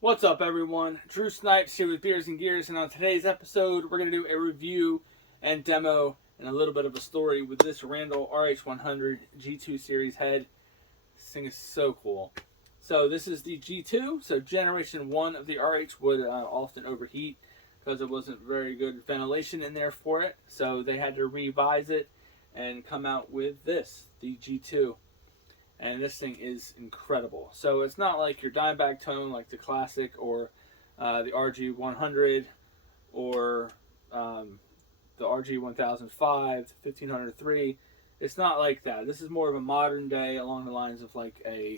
What's up, everyone? Drew Snipes here with Beers and Gears, and on today's episode we're going to do a review and demo and a little bit of a story with this Randall RH100 G2 series head. This thing is so cool. So this is the G2, so generation 1 of the RH would often overheat because it wasn't very good ventilation in there for it, so they had to revise it and come out with this, the G2. And this thing is incredible. So it's not like your Dimebag tone like the Classic or the RG100 or the RG1005, the 1503. It's not like that. This is more of a modern day along the lines of like a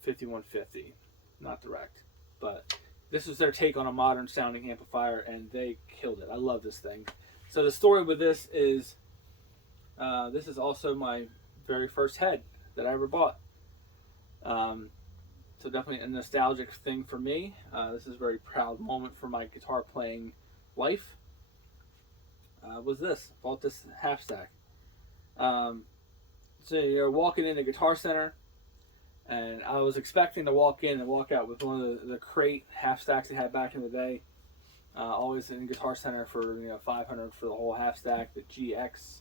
5150. Not direct. But this was their take on a modern sounding amplifier and they killed it. I love this thing. So the story with this is also my very first head that I ever bought. So definitely a nostalgic thing for me. This is a very proud moment for my guitar playing life. Was this. Bought this half stack. So you're walking into Guitar Center and I was expecting to walk in and walk out with one of the crate half stacks they had back in the day. Always in Guitar Center for $500 for the whole half stack. The GX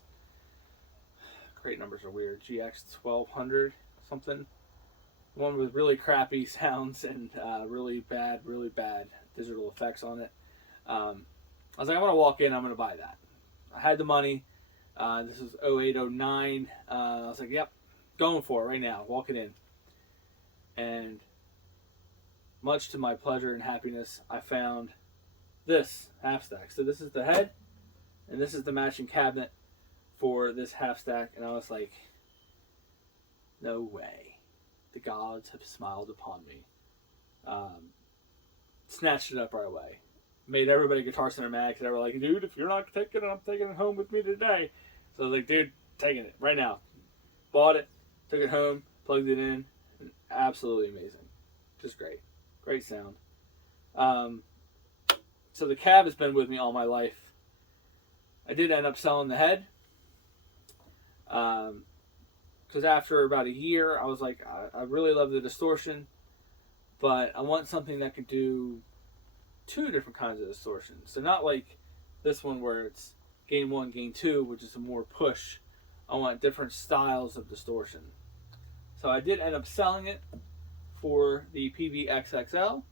crate numbers are weird. GX 1200 something. One with really crappy sounds and really bad digital effects on it. I was like, I'm gonna walk in. I'm gonna buy that. I had the money. This was 08, 09. I was like, yep, going for it right now. Walking in, and much to my pleasure and happiness, I found this half stack. So this is the head, and this is the matching cabinet for this half stack, and I was like, no way. The gods have smiled upon me. Snatched it up right away. Made everybody at Guitar Center mad because they were like, dude, if you're not taking it, I'm taking it home with me today. So I was like, dude, taking it right now. Bought it, took it home, plugged it in, and absolutely amazing. Just great. Great sound. So the cab has been with me all my life. I did end up selling the head. Because after about a year, I was like, I really love the distortion, but I want something that could do two different kinds of distortion. So not like this one where it's gain 1, gain 2, which is a more push. I want different styles of distortion. So I did end up selling it for the PBXXL,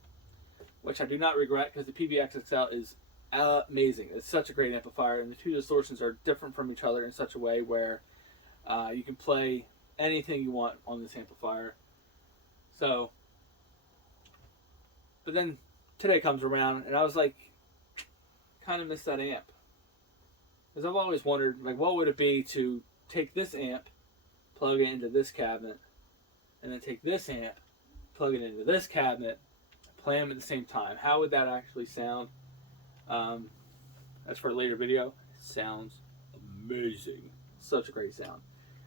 which I do not regret because the PBXXL is amazing. It's such a great amplifier, and the two distortions are different from each other in such a way where you can play anything you want on this amplifier. So, but then today comes around, and I was like, kind of miss that amp. Because I've always wondered, like, what would it be to take this amp, plug it into this cabinet, and then take this amp, plug it into this cabinet, play them at the same time. How would that actually sound? That's for a later video. It sounds amazing. Such a great sound.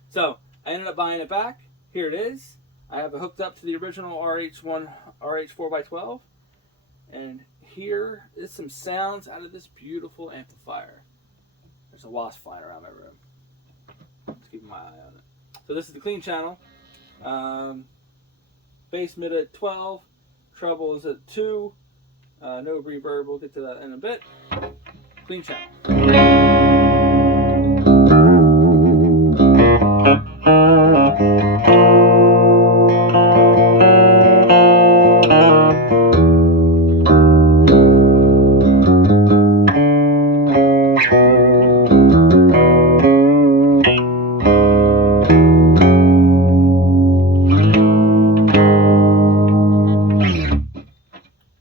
So I ended up buying it back. Here it is. I have it hooked up to the original RH 4x12, and here is some sounds out of this beautiful amplifier. There's a wasp flying around my room. Just keeping my eye on it. So this is the clean channel. Bass mid at 12, treble is at 2, no reverb. We'll get to that in a bit. Clean channel.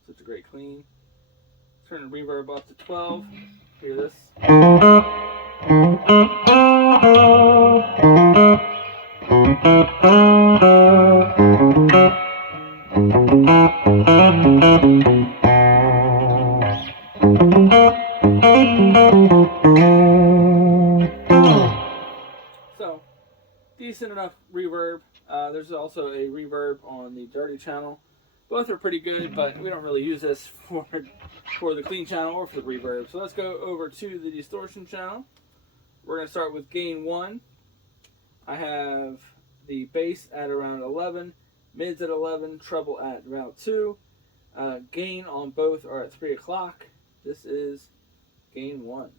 Such a great clean. Turn the reverb up to 12. Hear this. There's also a reverb on the dirty channel. Both are pretty good, but we don't really use this for the clean channel or for the reverb. So let's go over to the distortion channel. We're going to start with gain 1. I have the bass at around 11, mids at 11, treble at around 2. Gain on both are at 3 o'clock. This is gain 1.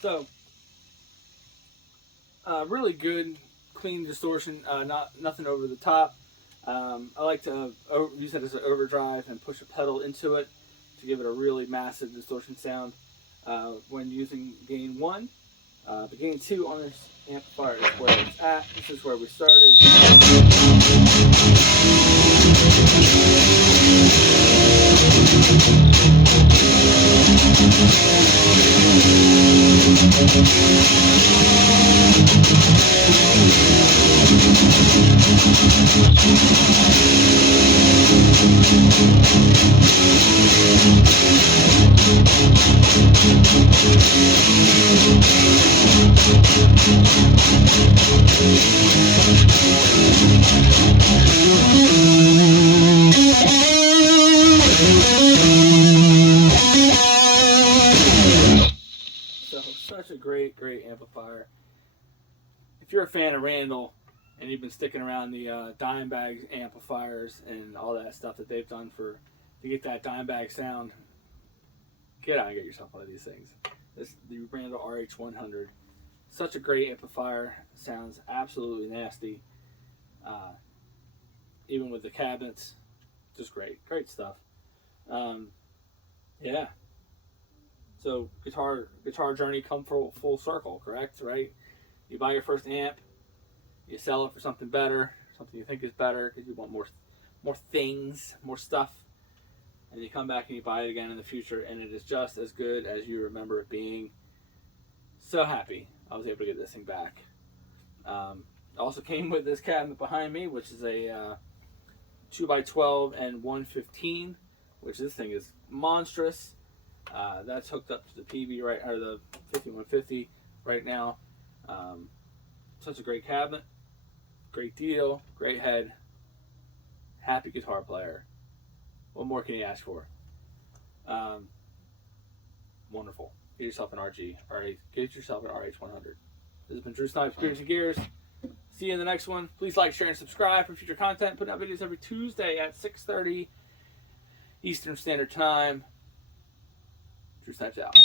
So, really good, clean distortion, nothing over the top. I like to use it as an overdrive and push a pedal into it to give it a really massive distortion sound when using gain 1. The gain 2 on this amplifier is where it's at. This is where we started. So, such a great amplifier. If you're a fan of Randall and you've been sticking around the dime bag amplifiers and all that stuff that they've done to get that dime bag sound, get out and get yourself one of these things. The Randall RH100. Such a great amplifier. Sounds absolutely nasty. Even with the cabinets, just great stuff. Yeah. So guitar journey come full circle, correct? Right? You buy your first amp, you sell it for something better, something you think is better because you want more things, more stuff, and you come back and you buy it again in the future, and it is just as good as you remember it being. So happy I was able to get this thing back. Also came with this cabinet behind me, which is a 2x12 and 115, which this thing is monstrous. That's hooked up to the PB or the 5150 right now. Such a great cabinet, great deal, great head, happy guitar player. What more can you ask for? Wonderful. Get yourself an get yourself an RH100. This has been Drew Snipes, Beers and Gears. See you in the next one. Please like, share, and subscribe for future content. Putting out videos every Tuesday at 6:30 Eastern Standard Time. Drew Snipes out.